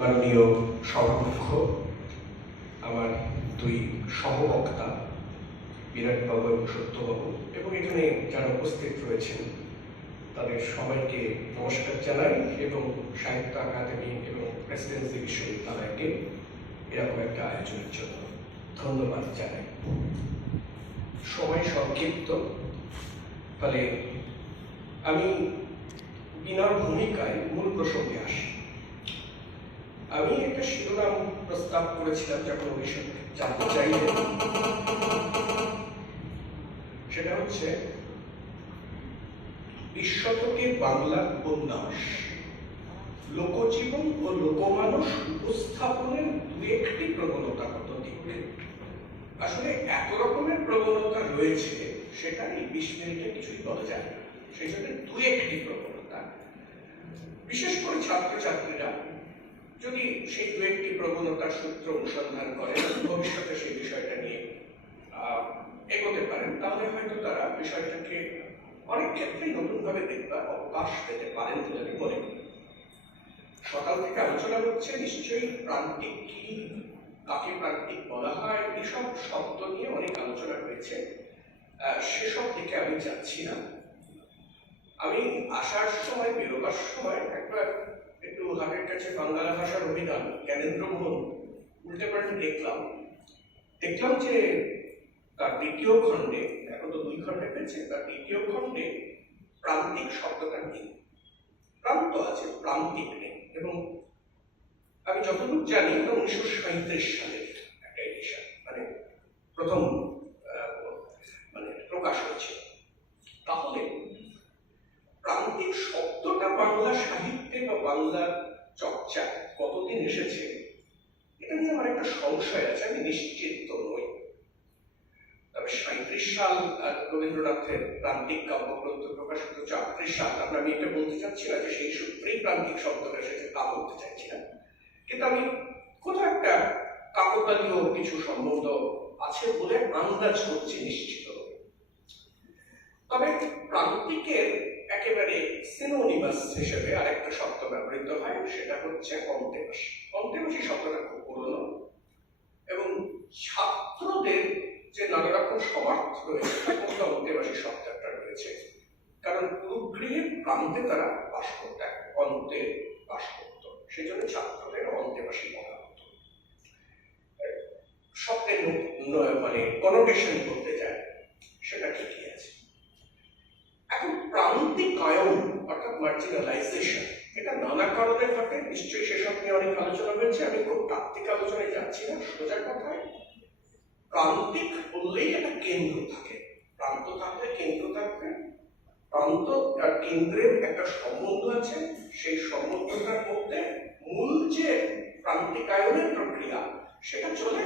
মাননীয় সভাপক্ষ, আমার দুই সহবক্তা, বিরাটবাবু এবং সত্যবাবু, এবং এখানে যারা উপস্থিত রয়েছেন, তাদের সবাইকে নমস্কার জানাই এবং সাহিত্য একাডেমি এবং প্রেসিডেন্সি বিশ্ববিদ্যালয়কে এরকম একটা আয়োজনের জন্য ধন্যবাদ জানাই। সময় সংক্ষিপ্ত। ফলে আমি বিনার ভূমিকায় মূল প্রসঙ্গে আসি। আমি একটা শিরোনাম প্রস্তাব করেছিলাম যখন অভিষেক জানতে চাইলেন। সেটা হচ্ছে বিশ্বতকে বাংলার উপন্যাস লোকজীবন ও লোকমানস উপস্থাপনের দু একটি প্রবণতাগত দিক? আসলে এত রকমের প্রবণতা রয়েছে সেটা এই বিশ মিনিটে কিছুই বলা যায় না। সেই জন্য দু একটি প্রবণতা। বিশেষ করে ছাত্রছাত্রীরা যদি সেই দু একটি প্রবণতার সূত্র অনুসন্ধান করেন ভবিষ্যতে সেই বিষয়টা নিয়ে এগোতে পারেন। তাহলে হয়তো তারা বিষয়টাকে অনেক ক্ষেত্রেই নতুনভাবে দেখবার অবকাশ পেতে পারেন বলে আমি মনে করি। সকাল থেকে আলোচনা হচ্ছে, নিশ্চয়ই প্রান্তিক কি, কাকে প্রান্তিক বলা হয়, এসব শব্দ নিয়ে অনেক আলোচনা হয়েছে। সেসব দিকে আমি যাচ্ছি না। আমি আসার সময় বেরোবার সময় একবার একটু হাতের কাছে বাংলা ভাষার অভিধান জ্ঞানেন্দ্র মোহন উল্টে পাল্টে দেখলাম। দেখলাম যে তার দ্বিতীয় খণ্ডে, এখন তো দুই খণ্ডে পেয়েছে তার দ্বিতীয় খণ্ডে প্রান্তিক শব্দটা নেই। প্রান্ত আছে, প্রান্তিক নেই। এবং আমি যতদূর জানি, এটা উনিশশো সাঁত্রিশ সালের একটা এডিশন মানে প্রথম মানে প্রকাশ হয়েছে। তাহলে প্রান্তিক শব্দটা বাংলা সাহিত্যে বা বাংলা চর্চা কতদিন এসেছে, এটা নিয়ে আমার একটা সংশয় আছে, আমি নিশ্চিত নই। তবে সাঁত্রিশ সাল রবীন্দ্রনাথের প্রান্তিক কাব্যগ্রন্থ প্রকাশিত চাকরিশ সাল, আমরা আমি এটা বলতে চাচ্ছি না যে সেই সূত্রেই প্রান্তিক শব্দটা এসেছে তা বলতে চাইছি না কিন্তু আমি কোথাও একটা কাকতালীয় কিছু সম্বন্ধ আছে বলে আন্দাজ করছি নিশ্চিত তবে প্রান্তিকের একেবারে সিনোনিমাস হিসেবে আরেকটা শব্দ ব্যবহৃত হয়, সেটা হচ্ছে অন্তেবাসী। অন্তেবাসী শব্দটা খুব পুরনো এবং ছাত্রদের যে নানা রকম সমার্থ রয়েছে মধ্যে অন্তেবাসী শব্দটা রয়েছে। কারণ গুরুগৃহের প্রান্তে তারা বাস করতেন অন্তে বাস করত। সেই জন্য ছাত্রদের অন্তেবাসী বলা হতো। শব্দের মানে কনোটেশন করতে যায় সেটা ঠিকই আছে। এখন প্রান্তিকায়ন অর্থাৎ মার্জিনালাইজেশন এটা নানা কারণে ঘটে, নিশ্চয়ই সেসব নিয়ে অনেক আলোচনা হয়েছে, আমি খুব তাত্ত্বিক আলোচনায় যাচ্ছি না সোজা কথায়। প্রান্তিক বললেই একটা কেন্দ্র থাকে। প্রান্ত থাকলে কেন্দ্র থাকবে। প্রান্ত আর কেন্দ্রের একটা সম্বন্ধ আছে, সেই সম্বন্ধটার মধ্যে মূল যে প্রান্তিকায়নের প্রক্রিয়া, সেটা চলে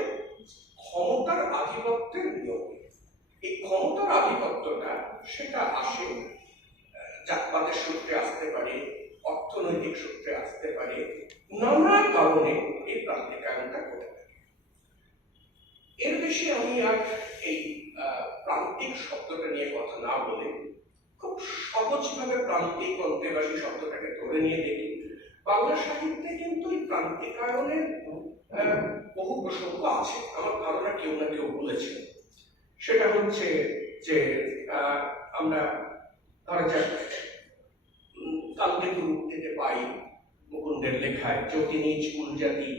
ক্ষমতার আধিপত্যের নিয়মে। এই ক্ষমতার আধিপত্যটা সেটা আসে জাতপাতের সূত্রে আসতে পারে, অর্থনৈতিক সূত্রে আসতে পারে, নানা কারণে এই প্রান্তিকায়নটা ঘটে থাকে। এর বেশি আমি আর এই প্রান্তিক শব্দটা নিয়ে কথা না বলে খুব সহজভাবে প্রান্তিক অন্তেবাসী শব্দটাকে ধরে নিয়ে দেখি। বাংলা সাহিত্যে কিন্তু এই প্রান্তিকায়নের বহু প্রসঙ্গ আছে। আমার ধারণা কেউ না কেউ বলেছে। সেটা হচ্ছে যে আমরা ধরা যাক কালকে মুক্তিতে পাই মুকুন্দের লেখায়, জ্যোতি নিজ কুল জাতি,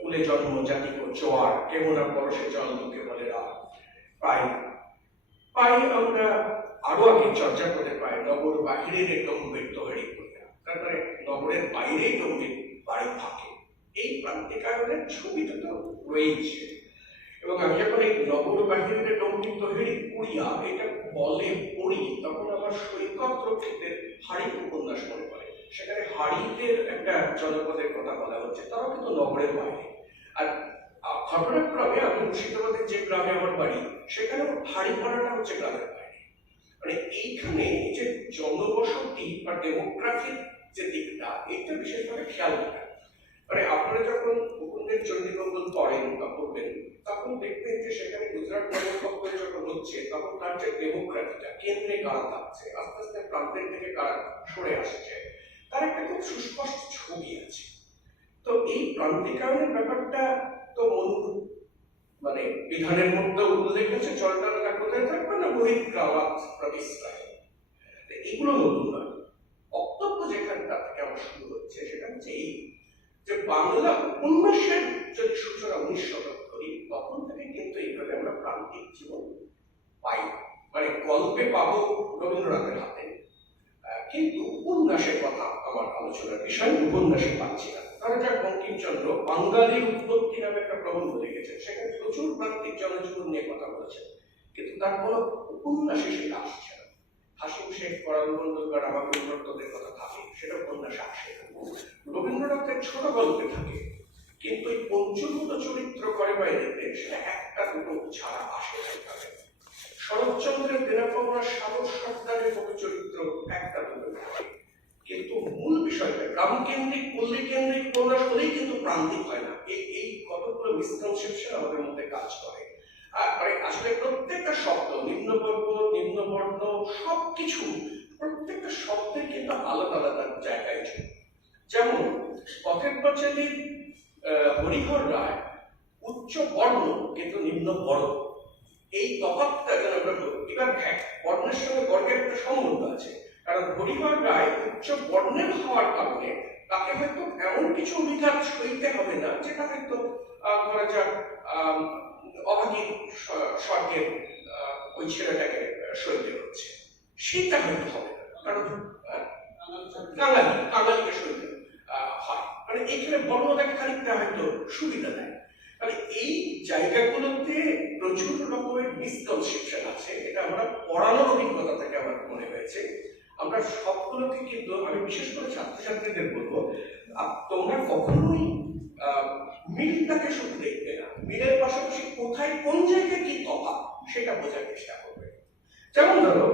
কুলে জন্ম, জাতি কো চোয়ার কেমন পরশে জল দুকে বলে রাত। পাই পাই আমরা আরও আগে চর্চা করতে পাই, নগর বাহিরের গম্ভীর তৈরি করিয়া তারপরে নগরের বাইরেই গম্ভীর বাড়ি থাকে। এই প্রান্তিকায়নের ছবিটা তো রয়েছে এবং আমি যখন এই নগর বাহিরের গম্ভীর তৈরি কুড়িয়া এটা বলে পড়ি, তখন আমার সৈকত রক্ষিতের হাড়ি উপন্যাস মনে পড়ে। সেখানে হাড়িদের একটা জনপদের কথা বলা হচ্ছে, তারাও কিন্তু নগরের বাইরে। আর ঘটনাক্রমে আমি মুর্শিদাবাদের যে গ্রামে আমার বাড়ি, সেখানেও হাড়ি ভাড়াটা হচ্ছে গ্রামের বাইরে। মানে এইখানে যে জনবসতি বা ডেমোগ্রাফির যে দিকটা, এটা বিশেষভাবে খেয়াল রাখা মানে আপনারা যখন মুকুন্দের চণ্ডীমঙ্গল পড়েন বা পড়বেন তখন দেখবেন যে সেখানে গুজরাট গণতন্ত্র যখন হচ্ছে, তখন তার যে ডেমোক্রাটিটা কেন্দ্রে কারা থাকছে। আস্তে আস্তে প্রান্তের থেকে কারা সরে আসছে। তার একটা খুব সুস্পষ্ট ছবি আছে। তো এই প্রান্তিকায়নের ব্যাপারটা তো মূল মানে বিধানের মধ্যে উল্লেখ আছে চলটা কোথায় থাকবে না? বহির গ্রামাত প্রতিষ্ঠায়। এগুলো নতুন নয়। বক্তব্য যেখানটা থেকে আমার শুরু হচ্ছে, সেটা হচ্ছে এই যে বাংলা উপন্যাসের যদি সূচনা উনিশ করি, তখন থেকে কিন্তু এইভাবে আমরা প্রান্তিক জীবন পাই। মানে গল্পে পাবো রবীন্দ্রনাথের হাতে। কিন্তু উপন্যাসের কথা আমার আলোচনার বিষয়, উপন্যাসে পাচ্ছি না। ধরা যাক বঙ্কিমচন্দ্র বাঙালির উৎপত্তি নামে একটা প্রবন্ধ লিখেছেন। সেখানে প্রচুর প্রান্তিক জনজীবন নিয়ে কথা বলেছেন। কিন্তু তার কোনো উপন্যাসে সেটা আসছে না। হাসিম শেখ পরাণ রামাকুল ভট্টদের কথা থাকে সেটা উপন্যাসে আসে। রবীন্দ্রনাথের ছোট গল্পে থাকে, কিন্তু ওই পঞ্চভূত চরিত্র করে বাইরেতে সেটা একটা দুটো ছাড়া আসে না শরৎচন্দ্রের দিনাপমরা সাগর সর্দারের মতো চরিত্র একটা দুটো থাকে। কিন্তু মূল বিষয়টা, গ্রামকেন্দ্রিক পল্লী কেন্দ্রিক উপন্যাস হলেই কিন্তু প্রান্তিক হয় না। এই এই কতগুলো মিসকনসেপশন আমাদের মধ্যে কাজ করে। আর মানে আসলে প্রত্যেকটা শব্দ, নিম্নবর্গ নিম্নবর্ণ সবকিছু প্রত্যেকটা শব্দের কিন্তু আলাদা আলাদা জায়গায় ছিল যেমন পথের পাঁচালীর হরিহর রায়, উচ্চ বর্ণ কিন্তু নিম্ন বর্ণ এই তফাৎটা যেন আমরা। এবার হ্যাঁ বর্ণের সঙ্গে বর্গের একটা সম্বন্ধ আছে কারণ হরিহর রায় উচ্চ বর্ণের হওয়ার কারণে তাকে হয়তো এমন কিছু অভিঘাত সইতে হবে না, যেটা হয়তো ধরা যাক অভাগী স্বর্গের ওই ছেলেটাকে সইতে হচ্ছে। সেটা হয়তো হবে কারণ কাঙালি, কাঙালিকে সইতে হয়। মানে এইখানে বর্ণটাকে খানিকটা হয়তো সুবিধা দেয়। মানে এই জায়গাগুলোতে প্রচুর রকমের মিসকনসেপশন আছে এটা আমরা পড়ানোর অভিজ্ঞতা থেকে আমার মনে হয়েছে। আমরা সবগুলোকে কিন্তু, আমি বিশেষ করে ছাত্রছাত্রীদের বলব তোমরা কখনোই মিলটাকে শুধু দেখবে না। মিলের পাশাপাশি কোথায় কোন জায়গায় কি তফাৎ? সেটা বোঝার চেষ্টা করবে। যেমন ধরো,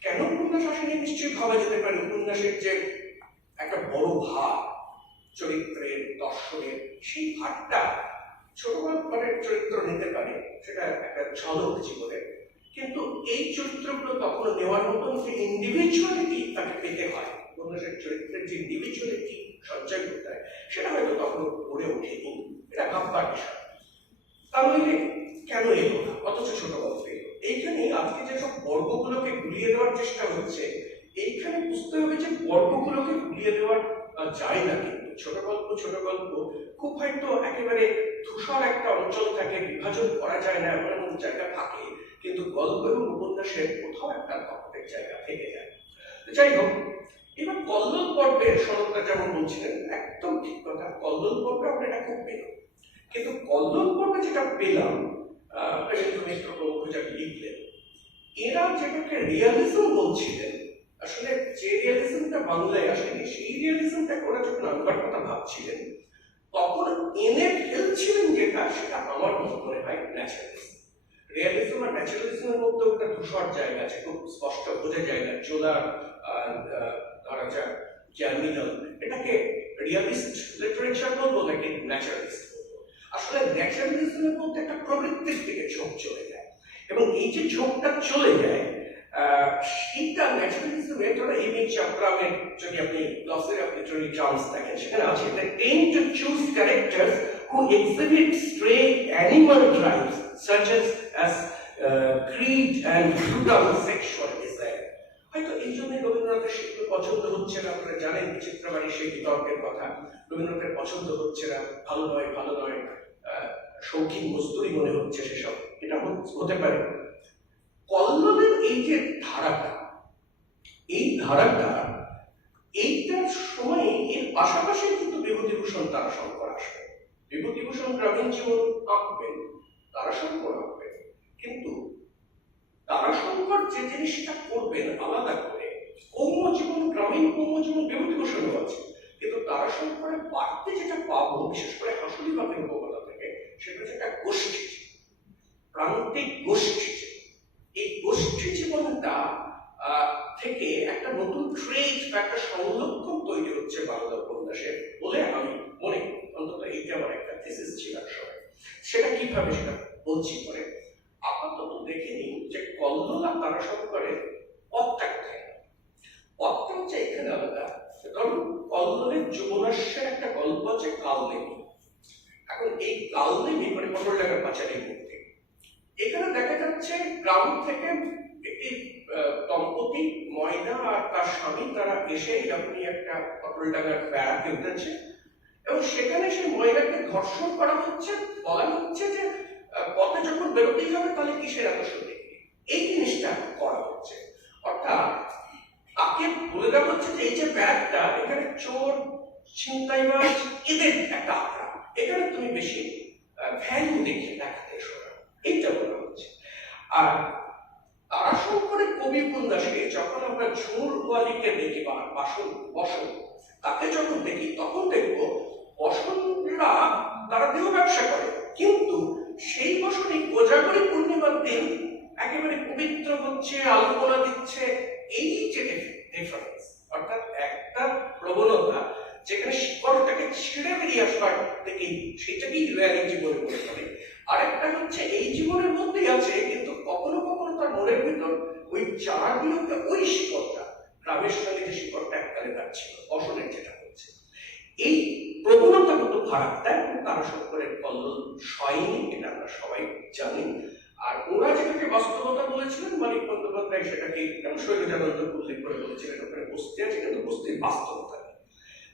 কেন উপন্যাস আসেনি নিশ্চয়ই ভাবা যেতে পারে? উপন্যাসের যে একটা বড় ভার চরিত্রের, দর্শনের, সেই ভারটা ছোট গল্পের চরিত্র নিতে পারে, সেটা একটা ঝলক জীবনের কিন্তু এই চরিত্রগুলো তখন নেওয়ার মতন যে ইন্ডিভিজুয়ালিটি তাকে পেতে হয়, উপন্যাসের চরিত্রের যে ইন্ডিভিজুয়ালিটি সঞ্চয় করতে হয়, সেটা হয়তো তখন গড়ে ওঠেনি। এটা ভাববার বিষয়। তাহলে কেন এলো অথচ ছোট গল্প এইখানে আজকে যেসব বর্গগুলোকে গুলিয়ে দেওয়ার চেষ্টা হচ্ছে, এইখানে বুঝতে হবে যে বর্গগুলোকে গুলিয়ে দেওয়ার যায় না কিন্তু ছোট গল্প ছোট গল্প, খুব হয়তো একেবারে ধূসর একটা অঞ্চল থাকে বিভাজন করা যায় না, এমন এমন জায়গা থাকে, কিন্তু গল্প এবং উপন্যাসের কোথাও একটা তফাতের জায়গা থেকে যায়। যাই হোক, এবার কল্লোল পর্বে সনদটা যেমন বলছিলেন, একদম ঠিক কথা। কল্লোল পর্বে আমরা এটা খুব পেলাম কিন্তু কল্লোল পর্বে যেটা পেলাম প্রেমেন্দ্র মিত্র প্রমুখ যাকে লিখলেন, এরা যেটাকে রিয়ালিজম বলছিলেন, আসলে যে রিয়ালিজমটা বাংলায় আসেনি, সেই রিয়ালিজমটা ওরা যখন আনবার কথা ভাবছিলেন, তখন এনে ফেলছিলেন যেটা, সেটা আমার মনে হয় ন্যাচারালিজম রিয়ালিজম আর ন্যাচারালিজমের মধ্যে একটা ধূসর জায়গা আছে, খুব স্পষ্ট বোঝা যায় না চোলার ধরা যাক জার্মিনাল এটাকে রিয়ালিস্ট লিটারেচার বলব নাকি ন্যাচারালিস্ট আসলে ন্যাচারালিজমের মধ্যে একটা প্রবৃত্তির দিকে ঝোঁক চলে যায়। এবং এই যে ঝোঁকটা চলে যায় সেইটা ন্যাচারালিজমে ধরো এম এইচ যদি আপনি লসের আপনি যদি সেখানে আছে the tend to choose characters who exhibit stray animal such as as uh, greed and brutal sexual desire হয়তো এই জন্য রবীন্দ্রনাথের সেগুলো পছন্দ হচ্ছে না আপনারা জানেন বিচিত্রবাড়ির সেই বিতর্কের কথা। রবীন্দ্রনাথের পছন্দ হচ্ছে না ভালো নয় ভালো নয়। শৌখিন বস্তুরই মনে হচ্ছে সেসব। এটা হতে পারে। কল্লোলের এই যে ধারাটা, এই ধারাটা, এইটার সময়ে এর পাশাপাশি কিন্তু বিভূতিভূষণ তারা শঙ্কর আসবে। বিভূতিভূষণ গ্রামীণ জীবন আঁকবেন তারা শঙ্কর আঁকবেন কিন্তু তারাশঙ্কর যে জিনিসটা করবেন আলাদা করে কৌম জীবন গ্রামীণ কৌম জীবন বিভূতিভূষণও আছে। কিন্তু তারা তারাশঙ্করের বাড়তে যেটা পাবো, বিশেষ করে হাসুলি বাপের উপকথা থেকে সেটা হচ্ছে একটা গোষ্ঠী। প্রান্তিক গোষ্ঠী এই গোষ্ঠী জীবনটা থেকে একটা নতুন ট্রেড বা একটা সংলক্ষণ তৈরি হচ্ছে বাংলা উপন্যাসের বলে আমি মনে করি। অন্তত এইটা আমার একটা থিসিস ছিল সময়। সেটা কীভাবে সেটা বলছি পরে। আপাতত দেখে নিন যে কল্লোলা তারা শঙ্করের পথটা কোথায়? পথটা হচ্ছে এখানে আলাদা। ধরুন, কল্লোলের যুবরাশ্যের একটা গল্প আছে কালনেমি এখন এই মানে পটল টাকার পাচারের মধ্যে এখানে দেখা যাচ্ছে গ্রাম থেকে একটি দম্পতি, ময়না আর তার স্বামী, তারা এসে এরকমই একটা পটল টাকার বেড়াতে উঠেছে এবং সেখানে সেই মহিলাকে ধর্ষণ করা হচ্ছে। বলা হচ্ছে যে পথে যখন বেরোতেই হবে, তাহলে কিসের এত সত্যি এই জিনিসটা করা হচ্ছে। অর্থাৎ তাকে বলে দেওয়া হচ্ছে যে, এই যে ব্যাগটা এখানে চোর, ছিনতাইবাজ, এদের একটা আঁকড়া এখানে তুমি বেশি ভ্যালু দেখে দেখাতে এসো না। এইটা বলা হচ্ছে। আর তারাশঙ্করের কবি উপন্যাসে যখন আমরা ঝুমুর গোয়ালিকে দেখি বা বাসন বসন তাকে যখন দেখি, তখন দেখব বসনরা তারা দেহ ব্যবসা করে। কিন্তু সেই বসনে কোজাগরী পূর্ণিমার দিন একেবারে পবিত্র হচ্ছে, আলপনা দিচ্ছে, এই যে ডিফারেন্স অর্থাৎ একটা প্রবণতা যেখানে শিকড়টাকে ছিঁড়ে বেরিয়ে আসবার থেকেই সেটাকেই রিয়ালিটি বলে মনে করে আরেকটা হচ্ছে, এই জীবনের মধ্যেই আছে, কিন্তু কখনো কখনো তার মনের ভিতর ওই চার বিরুদ্ধে ওই শিকড়টা গ্রামের যে শিকড়টা এককালে অসনের যেটা হচ্ছে, এই প্রবণতাগত ফারাকটা তারা সকলের কল্লোল সয়নি, এটা আমরা সবাই জানি। আর ওরা যেটাকে বাস্তবতা বলেছিলেন, মানিক বন্দ্যোপাধ্যায় সেটাকে শৈলজানন্দ উল্লেখ করে বলেছিলেন, ওখানে বস্তি আছে, কিন্তু বস্তির বাস্তবতা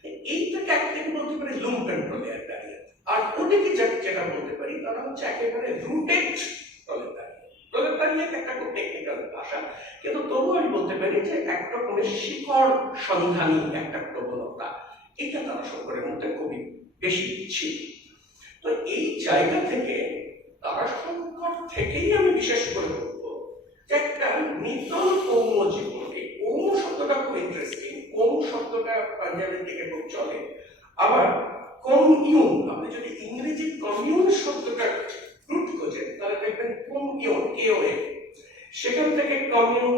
এইটাকে একদিকে বলতে পারি লুম্পেন প্রলেয়ার দাঁড়িয়ে আর ওদিকে যে- যেটা বলতে পারি, তারা হচ্ছে একেবারে রুটেড একটা খুব টেকনিক্যাল ভাষা, কিন্তু তবুও আমি বলতে পারি যে এক রকমের শিকড় সন্ধানী একটা প্রবণতা এটা তারা সকলের মধ্যে খুবই বেশি ছিল। তো এই জায়গা থেকে তারা সংকট থেকেই আমি বিশেষ করে বলব যে একটা নিতল কৌম জীবন এই কৌম শব্দটা খুব ইন্টারেস্টিং কৌম শব্দটা পাঞ্জাবের দিকে খুব চলে? আবার কমিউন আপনি যদি ইংরেজি কমিউন শব্দটা রুট খোঁজেন, তাহলে দেখবেন কমিউন কেও সেখান থেকে কমিউন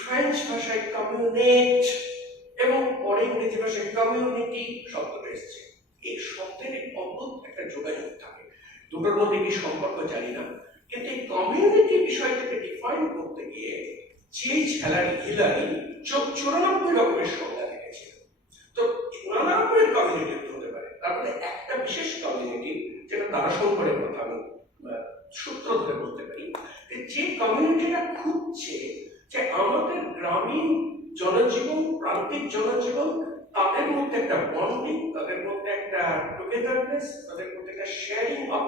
ফ্রেঞ্চ ভাষায় কমিউনেট এবং পরে ইংরেজি ভাষায় কমিউনিটি শব্দটা এসছে। এই শব্দের অদ্ভুত একটা যোগাযোগ থাকে। দুটোর মধ্যে কি সম্পর্ক জানি না। কিন্তু এই কমিউনিটি বিষয়টাকে ডিফাইন করতে গিয়ে যে ছেলারি হিলারি চৌরানব্বই রকমের সংজ্ঞা রেখেছিল তো নানা কমিউনিটি হতে পারে। তারপরে একটা বিশেষ কমিউনিটি যেটা তারা সম্পর্কের কথা আমি সূত্র ধরে বলতে পারি, যে কমিউনিটিটা খুঁজছে যে আমাদের গ্রামীণ জনজীবন, প্রান্তিক জনজীবন, তাদের মধ্যে একটা বন্ডিং তাদের মধ্যে একটা টুগেদারনেস তাদের মধ্যে একটা sharing of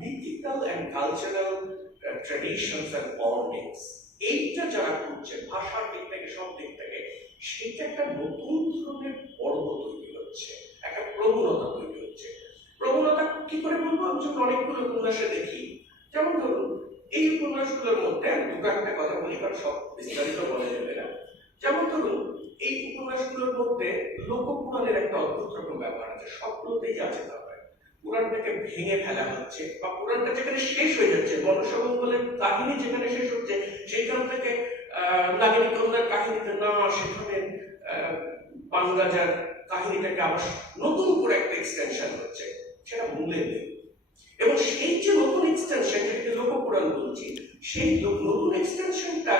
mythical and cultural traditions and bondings এইটা যারা করছে, ভাষার দিক থেকে, সব দিক থেকে সেটা একটা নতুন ধরনের পর্ব তৈরি হচ্ছে, একটা প্রবণতা তৈরি হচ্ছে। প্রবণতা কি করে বলব? যখন অনেকগুলো উপন্যাসে দেখি, যেমন ধরুন, এই উপন্যাসগুলোর মধ্যে দুটো একটা কথা বলি, কারণ সব বিস্তারিত বলা যাবে না। যেমন ধরুন, এই উপন্যাসগুলোর মধ্যে লোকপুরাণের একটা অদ্ভুত রকম ব্যাপার আছে, স্বপ্নতেই আছে তা পুরাণটাকে ভেঙে ফেলা হচ্ছে বা পুরাণটা যেখানে শেষ হয়ে যাচ্ছে বনসমঙ্গলের কাহিনী যেখানে শেষ হচ্ছে, সেইখান থেকে নাগিনী কন্যার কাহিনীতে না সেখানে পানগাজার কাহিনীটাকে আবার নতুন করে একটা এক্সটেনশন হচ্ছে, সেটা মূলে নেই। এবং সেই যে নতুন এক্সটেনশন যেটাকে লোকপুরাণ বলছি, সেই নতুন এক্সটেনশনটা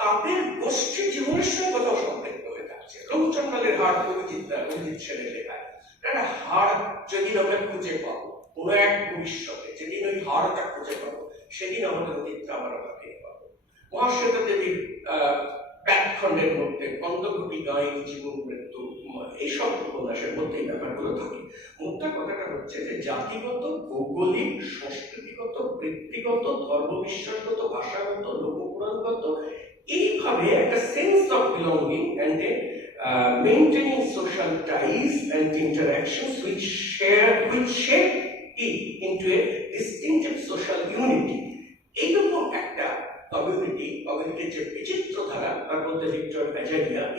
তাদের গোষ্ঠী জীবনের সঙ্গে কোথাও সম্পৃক্ত হয়ে থাকছে রঘুচন্দ্রের হার অভিজিৎ অভিজিৎ সেনের লেখায়। একটা হার যেদিন আমরা খুঁজে পাবো, কোনো এক ভবিষ্যতে যেদিন ওই হারটা খুঁজে পাবো, সেদিন আমাদের অতীতটা আবার আমরা ফিরে পাবো। মহাশ্বেতা দেবীর ব্যাকখণ্ডের মধ্যে অন্ধঘটি গায়ন, জীবন, মৃত্যু এইসব উপন্যাসের মধ্যে এই ব্যাপারগুলো থাকে। মোদ্দা কথাটা হচ্ছে যে জাতিগত, ভৌগোলিক, সংস্কৃতিগত, বৃত্তিগত, ধর্মবিশ্বাসগত, ভাষাগত, লোকপুরাণগত, এইভাবে একটা sense of belonging and maintaining social ties and interactions which share which shape it into a distinctive social unity. এইরকম একটা কমিউনিটি কমিউনিটির যে বিচিত্র ধারা তার মধ্যে ভিক্টর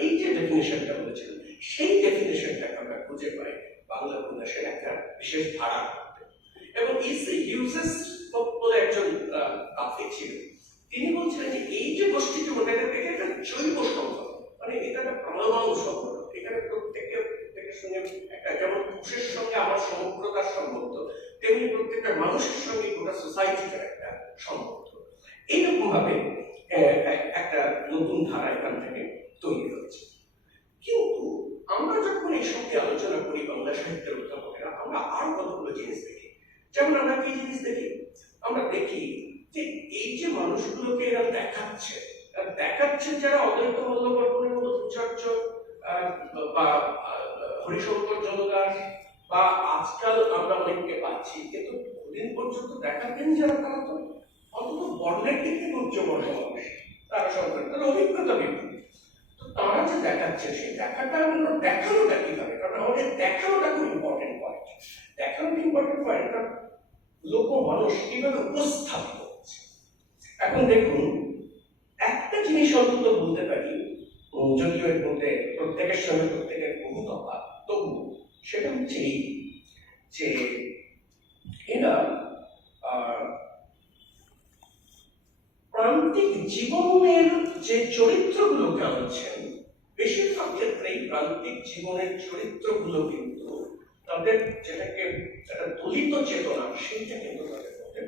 এই যে ডেফিনেশনটা বলেছিলেন সেই ডেফিনেশনটাকে আমরা খুঁজে পাই বাংলা উপন্যাসের একটা বিশেষ ধারা। এবং ইসি বলে একজন কাফি ছিলেন। তিনি বলছিলেন যে এই যে গোষ্ঠীটি মনে দেখে একটা জৈব সম্পর্ক মানে এটা একটা প্রাণবায়ু সম্পর্ক। এখানে প্রত্যেকের প্রত্যেকের সঙ্গে একটা, যেমন পুরুষের সঙ্গে আমার সমগ্রতার সম্বন্ধ তেমনি প্রত্যেকটা মানুষের সঙ্গে গোটা সোসাইটিটার একটা সম্পর্ক। এইরকম ভাবে এক- একটা নতুন ধারা এখান থেকে তৈরি হচ্ছে কিন্তু আমরা যখন এই নিয়ে আলোচনা করি বাংলা সাহিত্যের অধ্যাপকেরা, আমরা আর কতগুলো জিনিস দেখি। যেমন আমরা কি জিনিস দেখি? আমরা দেখি যে এই যে মানুষগুলোকে এরা দেখাচ্ছে এরা দেখাচ্ছে যারা অদ্বৈত মূল্যবর্তনের মতো সূচার্য বা হরিশঙ্কর জলদাস বা আজকাল আমরা অনেককে পাচ্ছি, কিন্তু দিন পর্যন্ত দেখাতেন যারা তারা তো অন্তত বর্ণের দিক থেকে উচ্চবর্ণ মানুষ তারা সরকার তাদের অভিজ্ঞতা বিভিন্ন তো তারা যে দেখাচ্ছে, সেই দেখাটা হলো দেখানোটা কীভাবে? কারণ আমাদের দেখানোটা খুব ইম্পর্টেন্ট পয়েন্ট দেখানোটা ইম্পর্টেন্ট পয়েন্ট কারণ লোক মানুষ কীভাবে উপস্থাপিত হচ্ছে? এখন দেখুন জিনিস অন্তত বলতে পারি। যদিও এর মধ্যে প্রত্যেকের সঙ্গে প্রত্যেকের বহু তফাৎ তবু সেটা হচ্ছে এই যে এরা প্রান্তিক জীবনের যে চরিত্রগুলোকে আনছেন বেশিরভাগ ক্ষেত্রেই প্রান্তিক জীবনের চরিত্রগুলো কিন্তু তাদের যেটাকে একটা দলিত চেতনা, সেইটা কিন্তু তাদের মধ্যে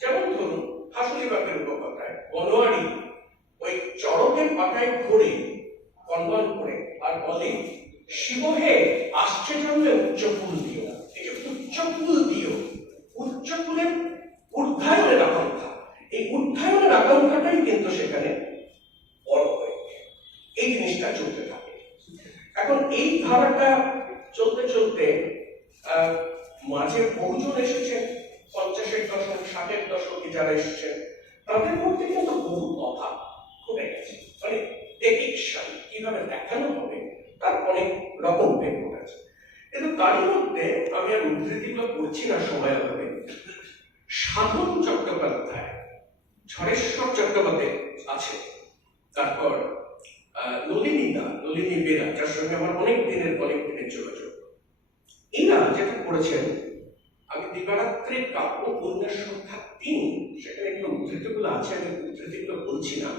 যেমন ধরুন হাসুলি বাপের উপকথায় বনোয়ারি। ওই চড়কের পাতায় ঘুরে কনবন করে আর বলে, শিবহে, আসছে জন্মে উচ্চ ফুল দিও এই উচ্চ ফুল দিও, উচ্চ ফুলের উদ্ধায়নের আকাঙ্ক্ষা। এই উদ্ধায়নের আকাঙ্ক্ষাটাই কিন্তু সেখানে বড় হয়ে এই জিনিসটা চলতে থাকে। এখন এই ধারাটা চলতে চলতে মাঝে বহুজন এসেছেন। পঞ্চাশের দশক ষাটের দশকে যারা এসেছেন তাদের মধ্যে কিন্তু বহু কথা ঘটে গেছে মানে ডেপিকশন কীভাবে দেখানো হবে তার অনেক রকম ভেদ ঘটেছে কিন্তু তার মধ্যে আমি আর উদ্ধৃতিগুলো করছি না সময় হবে। সাধন চট্টোপাধ্যায় ঝড়েশ্বর চট্টোপাধ্যায় আছে। তারপর আহ, নলিনী দা নলিনী বেরা যার সঙ্গে আমার অনেক দিনের অনেক দিনের যোগাযোগ। এরা যেটা করেছেন আমি দিবারাত্রির কাব্য, উপন্যাস সংখ্যা তিন, সেখানে একটু উদ্ধৃতিগুলো আছে আমি উদ্ধৃতিগুলো বলছি না,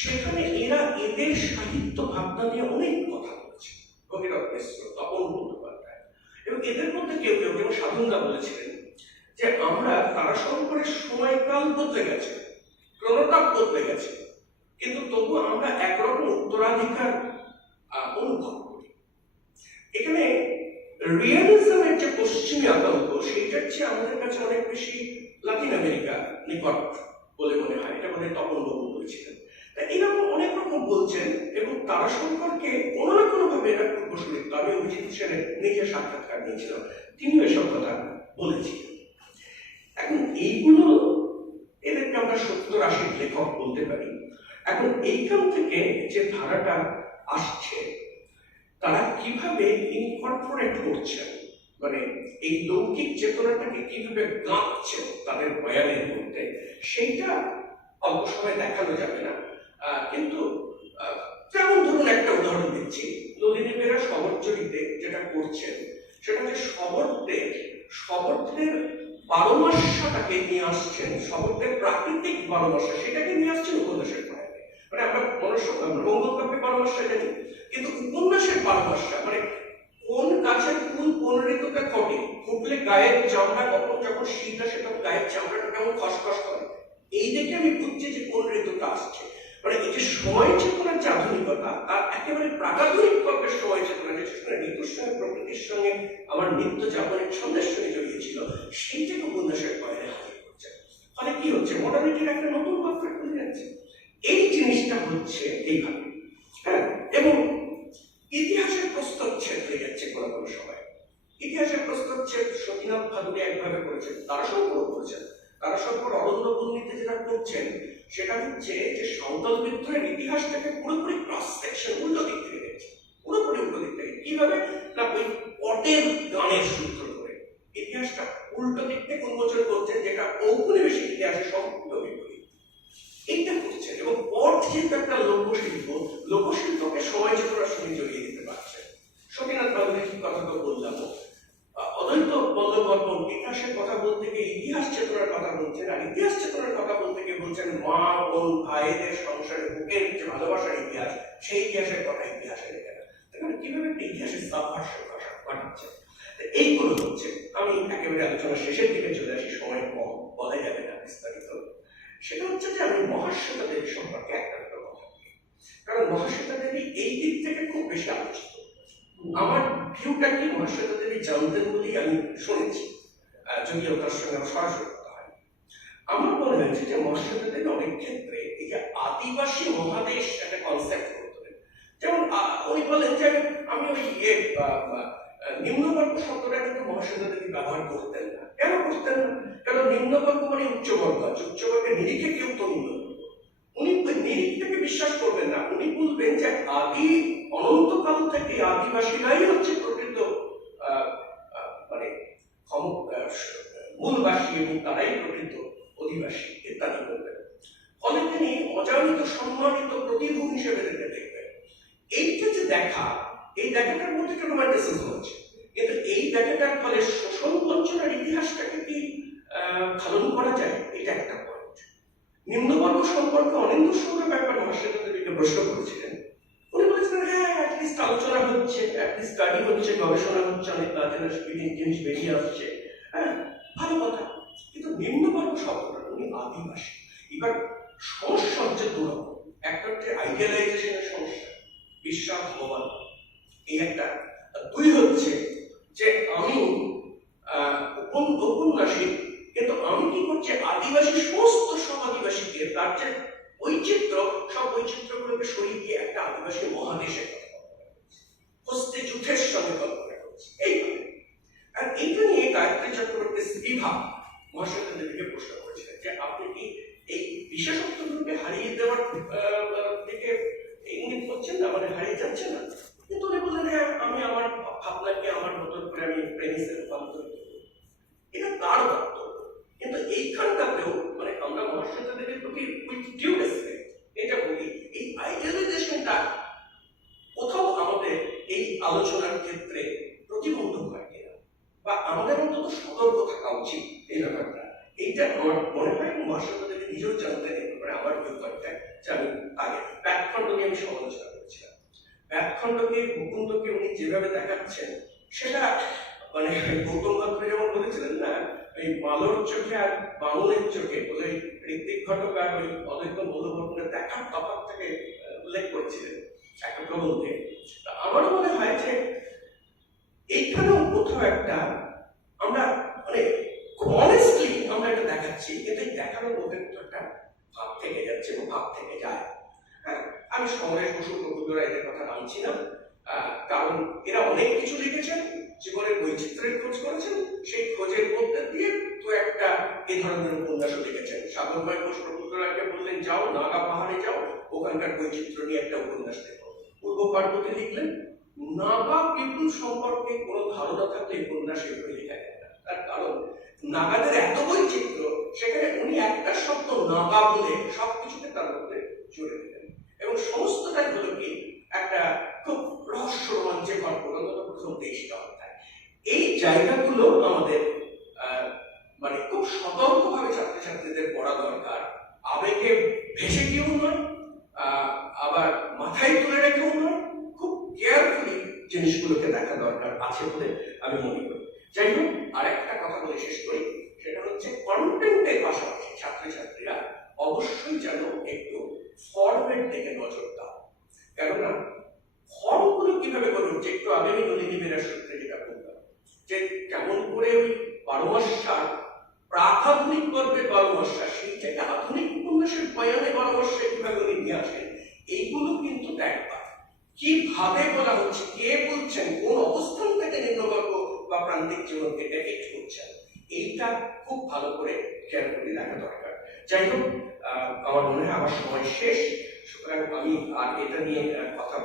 সেখানে এরা এদের সাহিত্য ভাবনা নিয়ে অনেক কথা বলেছে। ভগীরথ মিশ্র তপন বন্দ্যোপাধ্যায় এবং এদের মধ্যে কেউ কেউ, যেমন সাধনদা বলেছিলেন, যে আমরা তারাশঙ্করের সময়কাল বদলে গেছে ক্রমতাপ বদলে গেছে, কিন্তু তবু আমরা একরকম উত্তরাধিকার আহ, অনুভব করি এখানে রিয়েলিজমের যে পশ্চিমী আতঙ্ক, সেইটার চেয়ে আমাদের কাছে অনেক বেশি লাতিন আমেরিকা নিকট বলে মনে হয়। এটা মনে তপন বাবু বলেছিলেন। তা এরকম অনেক রকম বলছেন এবং তারা সম্পর্কে কোনো না কোনো ভাবে এটা পূর্বশরীর আমি অভিজিৎ সেনের নিজের সাক্ষাৎকার নিয়েছিলাম। তিনিও এসব কথা বলেছিলেন। এখন এইগুলো এদেরকে আমরা সত্তর আশির লেখক বলতে পারি। এখন এইখান থেকে যে ধারাটা আসছে তারা কীভাবে ইনকর্পোরেট করছেন মানে এই লৌকিক চেতনাটাকে কীভাবে গাঁথছেন তাদের বয়ানের মধ্যে? সেইটা অল্প সময় দেখানো যাবে না। কিন্তু যেমন ধরুন একটা উদাহরণ দিচ্ছি। নলিনী বেরা শবরচরিতে যেটা করছেন, সেটা হচ্ছে শবরদের শবরদের বারোমাসাটাকে নিয়ে আসছেন শবরদের প্রাকৃতিক বারোমাসা সেটাকে নিয়ে আসছেন বয়ানে মানে আমরা মঙ্গলকাব্যে বারোমাসা জানি, কিন্তু উপন্যাসের বারোমাসা মানে কোন গাছের ফুল কোন ঋতুতে ফটে ফুটলে গায়ের চামড়া কখন যখন শীত আসে তখন গায়ের চামড়াটা কেমন খসখস করে? এই দেখে আমি বুঝছি যে কোন ঋতুটা আসছে। মানে এই যে সময় চেতনার যে আধুনিকতা, তার একেবারে প্রাকাধুনিক গল্পের সময় চেতনা যে ঋতুর সঙ্গে প্রকৃতির সঙ্গে আমার নিত্য যাপনের ছন্দের সঙ্গে জড়িয়েছিল সেইটাকে উপন্যাসের বাইরে হাজির করছে ফলে কি হচ্ছে? মডার্নিটির একটা নতুন গল্প খুলে যাচ্ছে এই জিনিসটা হচ্ছে এইভাবে। হ্যাঁ এবং ইতিহাসের প্রস্তচ্ছেদ হয়ে যাচ্ছে কোনো কোনো সময়। ইতিহাসের প্রস্তচ্ছেদ সতীনাথ ভাদুরী একভাবে করেছেন তারা সম্পর্ক করেছেন। তারা সম্পর্ক অরণ্য পণ্ডিতে যেটা করছেন, সেটা হচ্ছে যে সাঁওতাল বিদ্রোহের ইতিহাসটাকে পুরোপুরি ক্রস সেকশন উল্টো দিক থেকে দেখছে। পুরোপুরি উল্টো দিক থেকে। কীভাবে? না, ওই পটের গানের সূত্র ধরে। ইতিহাসটা উল্টো দিক থেকে উন্মোচন করছেন যেটা ঔপনিবেশিক ইতিহাসের সম্পূর্ণ বিপরীত। এইটা করছেন এবং যেহেতু একটা লোকশিল্প, লোকশিল্পকে চেতনার সঙ্গে জড়িয়ে দিতে পারছে। সতীনাথ বাবুর কথা তো বললাম? অদ্বৈত বন্দ্যোপাধ্যায় ইতিহাসের কথা বলতে গিয়ে ইতিহাস চেতনার কথা বলছেন আর ইতিহাস চেতনার কথা বলতে গিয়ে বলছেন মা বোন ভাইদের সংসারে বুকের যে ভালোবাসার ইতিহাস, সেই ইতিহাসের কথা ইতিহাসে লেখা তাহলে কীভাবে একটা ইতিহাসের সাবভার্সন ভাষা পাঠাচ্ছে এইগুলো হচ্ছে। আমি একেবারে আলোচনা শেষের দিকে চলে আসি, সময় কম, বলা যাবে না বিস্তারিত। সেটা হচ্ছে যে আমি মহাশ্বেতা দেবী সম্পর্কে একটা কথা বলি। কারণ মহাশ্বেতা দেবী এই দিক থেকে খুব বেশি আলোচিত। আমার ভিউটা কি মহাশ্বেতা দেবী জানতেন বলেই আমি শুনেছি যদিও তার সঙ্গে আমার সরাসরি কথা হয় আমার মনে হয়েছে যে মহাশ্বেতা দেবী অনেক ক্ষেত্রে এই যে আদিবাসী মহাদেশ একটা কনসেপ্ট করতেন যেমন উনি বলেন যে আমি ওই ইয়ে নিম্নবর্গ শব্দটা কিন্তু মহাশ্বেতা দেবী ব্যবহার করতেন না। কেন করতেন না? কারণ নিম্নবর্গ মানে উচ্চবর্গ? আছে উচ্চবর্গের নিরিখে কেউ তো নিম্নবর্গ? উনি নিরিখটাকে বিশ্বাস করবেন না। উনি বলবেন যে আদি অনন্তকাল থেকে আদিবাসীরাই হচ্ছে প্রকৃত মানে মূলবাসী এবং তারাই প্রকৃত অধিবাসী ইত্যাদি বলবেন। ফলে তিনি অজানিত সম্মানিত প্রতিভূ হিসেবে তাকে দেখবেন। এইটা যে দেখা, এই দেখাটার মধ্যে একটা রোমান্টিসিজম আছে? কিন্তু এই দেখাটার ফলে শোষণ বঞ্চনার ইতিহাসটাকে কি খালন করা যায়? এটা একটা পয়েন্ট নিম্নবর্গ সম্পর্কে অনিন্দ সুন্দর ব্যাপার দেবীকে প্রশ্ন করেছিলেন। উনি বলেছিলেন হ্যাঁ অ্যাটলিস্ট আলোচনা হচ্ছে অ্যাটলিস্ট স্টাডি হচ্ছে, গবেষণা হচ্ছে, অনেক কাজের জিনিস বেরিয়ে আসছে। হ্যাঁ ভালো কথা। কিন্তু নিম্নবর্গ শব্দটা উনি আদিবাসী। এবার সমস্যা হচ্ছে দুরকম একটা হচ্ছে আইডিয়ালাইজেশনের সমস্যা, বিশ্বাস ভগবান এই একটা। দুই হচ্ছে যে আমি আহ, উপন- কিন্তু আমি কি করছি? আদিবাসী সমস্ত সব আদিবাসীকে তার যে বৈচিত্র্য সব বৈচিত্র্যগুলোকে সরিয়ে দিয়ে একটা আদিবাসী হচ্ছে। হস্তে যুদ্ধের সঙ্গে কল্পনা করছি এইভাবে। আর এইটা নিয়ে গায়ত্রী চক্রবর্তী বিভাগ মহাশ্বেতা দেবীকে প্রশ্ন করেছিলেন যে আপনি কি এই বিশেষত্বগুলোকে হারিয়ে দেওয়ার দিকে ইঙ্গিত করছেন না? মানে হারিয়ে যাচ্ছে না? কিন্তু উনি বললেন হ্যাঁ আমি আমার ভাবনাকে, আমার মতন করে আমি প্রেমিসে রূপান্তরিত করব এটা তার বক্তব্য কিন্তু এইখানটাতেও মানে আমরা মহাশ্বেতা দেবীর প্রতি উইথ এটা বলি, এই আইডিয়ালাইজেশনটা কোথাও আমাদের এই আলোচনার ক্ষেত্রে প্রতিবন্ধক হয় কিনা? বা আমাদের অন্তত সতর্ক থাকা উচিত এই ব্যাপারটা। এইটা আমার মনে হয় এবং মহাশ্বেতা দেবী নিজেও জানতেন ব্যাপারে আমার অভিজ্ঞতা যে আমি আগে ব্যাকখণ্ড নিয়ে আমি সমালোচনা করেছিলাম। ব্যাকখণ্ডকে, মুকুন্দকে উনি যেভাবে দেখাচ্ছেন, সেটা মানে গৌতম দত্ত যেমন বলেছিলেন না, এই মালর চোখে আর বামুনের চোখে, বলে ঋত্বিক ঘটক আর ওই অদ্বৈত মূল্যবর্তনের দেখার তফাৎ থেকে উল্লেখ করেছিলেন একটা প্রবন্ধে। তা আমারও মনে হয় যে এইখানেও কোথাও একটা আমরা মানে অনেস্টলি আমরা এটা দেখাচ্ছি এই দেখানোর মধ্যে একটা ভাব থেকে যাচ্ছে এবং ভাব থেকে যায়। হ্যাঁ আমি সমরেশ বসু প্রভুদরা এদের কথা মানছি না কারণ এরা অনেক কিছু লিখেছেন, জীবনের বৈচিত্র্যের খোঁজ করেছেন, সেই খোঁজের মধ্যে দিয়ে দু একটা এ ধরনের উপন্যাসও লিখেছেন। সাগরময় ঘোষ প্রভুদরাকে বললেন, যাও, নাগা পাহাড়ে যাও, ওখানকার বৈচিত্র্য নিয়ে একটা উপন্যাস লেখো। পূর্ব পার্বতী লিখলেন, নাগা পিপুল সম্পর্কে কোনো ধারণা থাকলে এই উপন্যাস এগুলো লেখা যায় না। তার কারণ, নাগাদের এত বৈচিত্র্য, সেখানে উনি একটা শব্দ নাগা বলে সবকিছুকে তার মধ্যে জুড়ে দিলেন। এবং সমস্তটাই হলো কি একটা খুব রহস্য রোমাঞ্চে ভরপুর প্রথম তেইশটা অধ্যায় এই জায়গাগুলো আমাদের মানে খুব সতর্কভাবে ছাত্রছাত্রীদের পড়া দরকার। আবেগে ভেসে গিয়েও নয় আবার মাথায় তুলে রেখেও নয়, খুব কেয়ারফুলি জিনিসগুলোকে দেখা দরকার আছে বলে আমি মনে করি। যাই হোক, আরেকটা কথা বলে শেষ করি, সেটা হচ্ছে কন্টেন্টের পাশাপাশি ছাত্রছাত্রীরা অবশ্যই যেন একটু ফর্মের দিকে নজর দাও। কেননা, ফর্মগুলো কীভাবে গড়ে যে একটু আগে আমি নলিনী বেরার সূত্রে যেটা বললাম, যে কেমন করে ওই সার প্রাকাধুনিক গল্পের সেই থেকে আধুনিক উপন্যাসের বয়ানে মাসে কীভাবে উনি নিয়ে আসেন, এইগুলো কিন্তু দেখবার। কীভাবে বলা হচ্ছে, কে বলছেন, কোন অবস্থান থেকে নিম্নবর্গ বা প্রান্তিক জীবনকে ডেপিক্ট করছেন, এইটা খুব ভালো করে খেয়াল করে দেখা দরকার। যাই হোক আমার মনে হয় আমার সময় শেষ। সুতরাং আমি আর এটা নিয়ে কথা